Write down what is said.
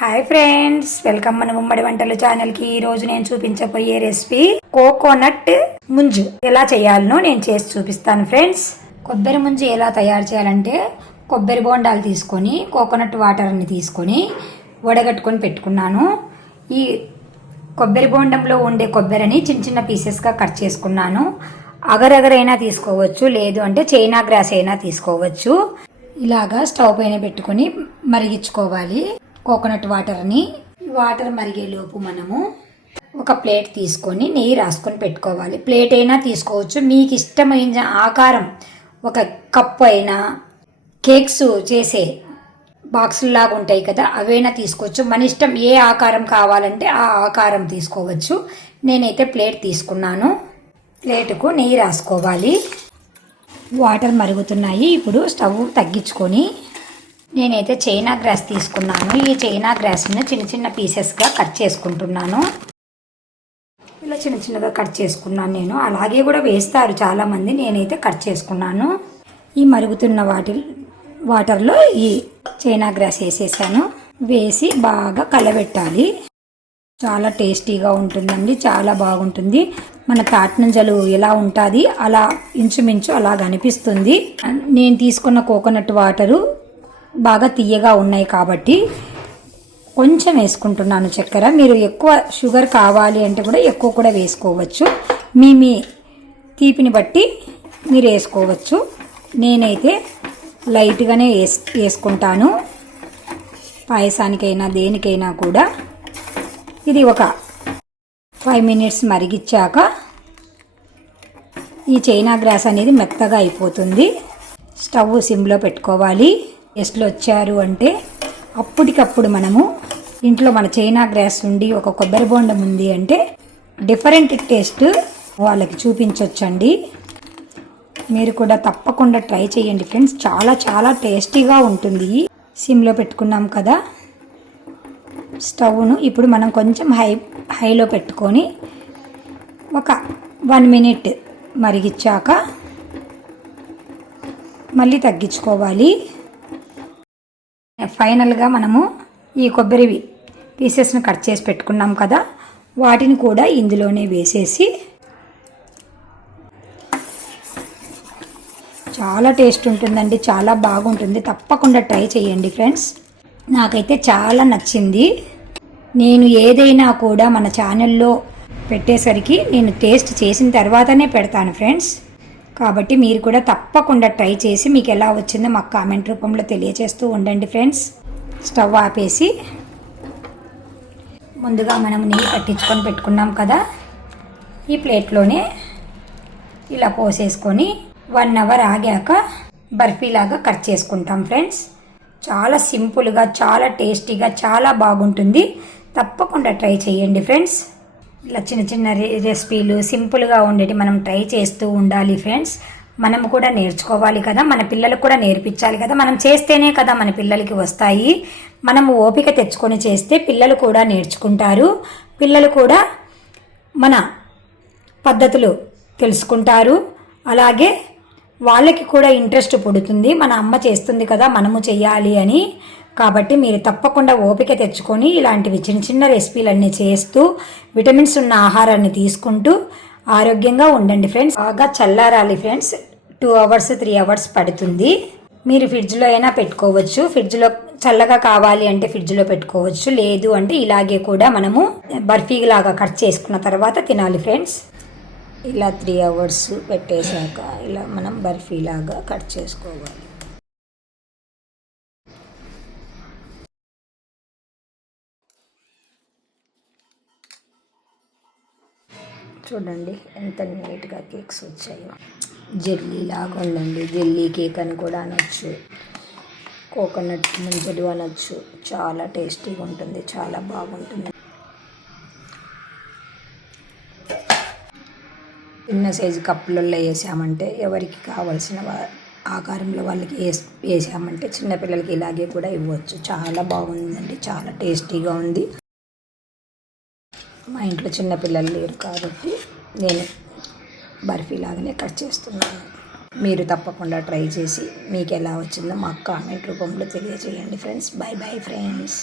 Hi friends, welcome మన ఉమ్మడి వంటలు ఛానల్ కి. ఈ రోజు నేను చూపించబోయే రెసిపీ కోకోనట్ ముంజు ఎలా చేయాలనో నేను చేసి చూపిస్తాను ఫ్రెండ్స్. కొబ్బరి ముంజు ఎలా తయారు చేయాలంటే, కొబ్బరి బోండాలు తీసుకొని కోకోనట్ వాటర్ని తీసుకొని వడగట్టుకొని పెట్టుకున్నాను. ఈ కొబ్బరి బోండంలో ఉండే కొబ్బరిని చిన్న చిన్న పీసెస్గా కట్ చేసుకున్నాను. అగరగరైనా తీసుకోవచ్చు, లేదు అంటే చైనా గ్రాస్ అయినా తీసుకోవచ్చు. ఇలాగా స్టవ్ పైన పెట్టుకొని మరిగించుకోవాలి కోకోనట్ వాటర్ని. వాటర్ మరిగేలోపు మనము ఒక ప్లేట్ తీసుకొని నెయ్యి రాసుకొని పెట్టుకోవాలి. ప్లేట్ అయినా తీసుకోవచ్చు, మీకు ఇష్టమైన ఆకారం. ఒక కప్పు అయినా, కేక్స్ చేసే బాక్సుల్లాగా ఉంటాయి కదా, అవైనా తీసుకోవచ్చు. మన ఇష్టం, ఏ ఆకారం కావాలంటే ఆ ఆకారం తీసుకోవచ్చు. నేనైతే ప్లేట్ తీసుకున్నాను. ప్లేటుకు నెయ్యి రాసుకోవాలి. వాటర్ మరుగుతున్నాయి. ఇప్పుడు స్టవ్ తగ్గించుకొని నేనైతే చైనా గ్రాస్ తీసుకున్నాను. ఈ చైనా గ్రాస్ని చిన్న చిన్న పీసెస్గా కట్ చేసుకుంటున్నాను. ఇలా చిన్న చిన్నగా కట్ చేసుకున్నాను నేను. అలాగే కూడా వేస్తారు చాలామంది, నేనైతే కట్ చేసుకున్నాను. ఈ మరుగుతున్న వాటర్లో ఈ చైనా గ్రాస్ వేసేసాను. వేసి బాగా కలబెట్టాలి. చాలా టేస్టీగా ఉంటుందండి, చాలా బాగుంటుంది. మన తాట్నంజలు ఎలా ఉంటుంది అలా ఇంచుమించు అలాగ అనిపిస్తుంది. నేను తీసుకున్న కోకోనట్ వాటరు బాగా తీయగా ఉన్నాయి కాబట్టి కొంచెం వేసుకుంటున్నాను చక్కెర. మీరు ఎక్కువ షుగర్ కావాలి అంటే కూడా ఎక్కువ కూడా వేసుకోవచ్చు. మీ తీపిని బట్టి మీరు వేసుకోవచ్చు. నేనైతే లైట్గానే వేసుకుంటాను. పాయసానికైనా దేనికైనా కూడా. ఇది ఒక 5 మినిట్స్ మరిగించాక ఈ చైనా గ్రాస్ అనేది మెత్తగా అయిపోతుంది. స్టవ్ సిమ్లో పెట్టుకోవాలి. గెస్ట్లు వచ్చారు అంటే అప్పటికప్పుడు మనము ఇంట్లో మన చైనా గ్రాస్ ఉండి ఒక కొబ్బరి బోండం ఉంది అంటే డిఫరెంట్ టేస్ట్ వాళ్ళకి చూపించవచ్చండి. మీరు కూడా తప్పకుండా ట్రై చేయండి ఫ్రెండ్స్. చాలా చాలా టేస్టీగా ఉంటుంది. సిమ్లో పెట్టుకున్నాం కదా స్టవ్ను. ఇప్పుడు మనం కొంచెం హైలో పెట్టుకొని ఒక 1 మినిట్ మరిగించాక మళ్ళీ తగ్గించుకోవాలి. ఫైనల్గా మనము ఈ కొబ్బరి పీసెస్ను కట్ చేసి పెట్టుకున్నాం కదా, వాటిని కూడా ఇందులోనే వేసేసి చాలా టేస్ట్ ఉంటుందండి, చాలా బాగుంటుంది. తప్పకుండా ట్రై చేయండి ఫ్రెండ్స్. నాకైతే చాలా నచ్చింది. నేను ఏదైనా కూడా మన ఛానల్లో పెట్టేసరికి నేను టేస్ట్ చేసిన తర్వాతనే పెడతాను ఫ్రెండ్స్. కాబట్టి మీరు కూడా తప్పకుండా ట్రై చేసి మీకు ఎలా వచ్చిందో మాకు కామెంట్ రూపంలో తెలియజేస్తూ ఉండండి ఫ్రెండ్స్. స్టవ్ ఆపేసి ముందుగా మనం నెయ్యి పట్టించుకొని పెట్టుకున్నాం కదా, ఈ ప్లేట్లోనే ఇలా పోసేసుకొని 1 అవర్ ఆగాక బర్ఫీలాగా కట్ చేసుకుంటాం ఫ్రెండ్స్. చాలా సింపుల్గా, చాలా టేస్టీగా, చాలా బాగుంటుంది. తప్పకుండా ట్రై చేయండి ఫ్రెండ్స్. ఇలా చిన్న చిన్న రెసిపీలు సింపుల్గా ఉండేవి మనం ట్రై చేస్తూ ఉండాలి ఫ్రెండ్స్. మనం కూడా నేర్చుకోవాలి కదా, మన పిల్లలకు కూడా నేర్పించాలి కదా. మనం చేస్తేనే కదా మన పిల్లలకి వస్తాయి. మనము ఓపిక తెచ్చుకొని చేస్తే పిల్లలు కూడా నేర్చుకుంటారు. పిల్లలు కూడా మన పద్ధతులు తెలుసుకుంటారు. అలాగే వాళ్ళకి కూడా ఇంట్రెస్ట్ పుడుతుంది. మన అమ్మ చేస్తుంది కదా, మనము చెయ్యాలి అని. కాబట్టి మీరు తప్పకుండా ఓపిక తెచ్చుకొని ఇలాంటివి చిన్న చిన్న రెసిపీలన్నీ చేస్తూ విటమిన్స్ ఉన్న ఆహారాన్ని తీసుకుంటూ ఆరోగ్యంగా ఉండండి ఫ్రెండ్స్. బాగా చల్లారాలి ఫ్రెండ్స్. 2 అవర్స్ 3 అవర్స్ పడుతుంది. మీరు ఫ్రిడ్జ్లో అయినా పెట్టుకోవచ్చు. ఫ్రిడ్జ్లో చల్లగా కావాలి అంటే ఫ్రిడ్జ్లో పెట్టుకోవచ్చు. లేదు అంటే ఇలాగే కూడా మనము బర్ఫీలాగా కట్ చేసుకున్న తర్వాత తినాలి ఫ్రెండ్స్. ఇలా 3 అవర్స్ పెట్టేశాక ఇలా మనం బర్ఫీలాగా కట్ చేసుకోవాలి. చూడండి ఎంత నీట్గా కేక్స్ వచ్చాయో. జెల్లీ లాగా ఉండండి. జెల్లీ కేక్ అని కూడా అనొచ్చు, కోకోనట్ ముంజలు అనొచ్చు. చాలా టేస్టీగా ఉంటుంది, చాలా బాగుంటుంది. చిన్న సైజు కప్పులలో వేసామంటే ఎవరికి కావాల్సిన ఆకారంలో వాళ్ళకి వేసామంటే చిన్నపిల్లలకి ఇలాగే కూడా ఇవ్వచ్చు. చాలా బాగుందండి, చాలా టేస్టీగా ఉంది. మా ఇంట్లో చిన్నపిల్లలు లేరు కాబట్టి నేను బర్ఫీలాగానే కట్ చేస్తున్నాను. మీరు తప్పకుండా ట్రై చేసి మీకు ఎలా వచ్చిందో మాకు కామెంట్ రూపంలో తెలియజేయండి ఫ్రెండ్స్. By bye friends.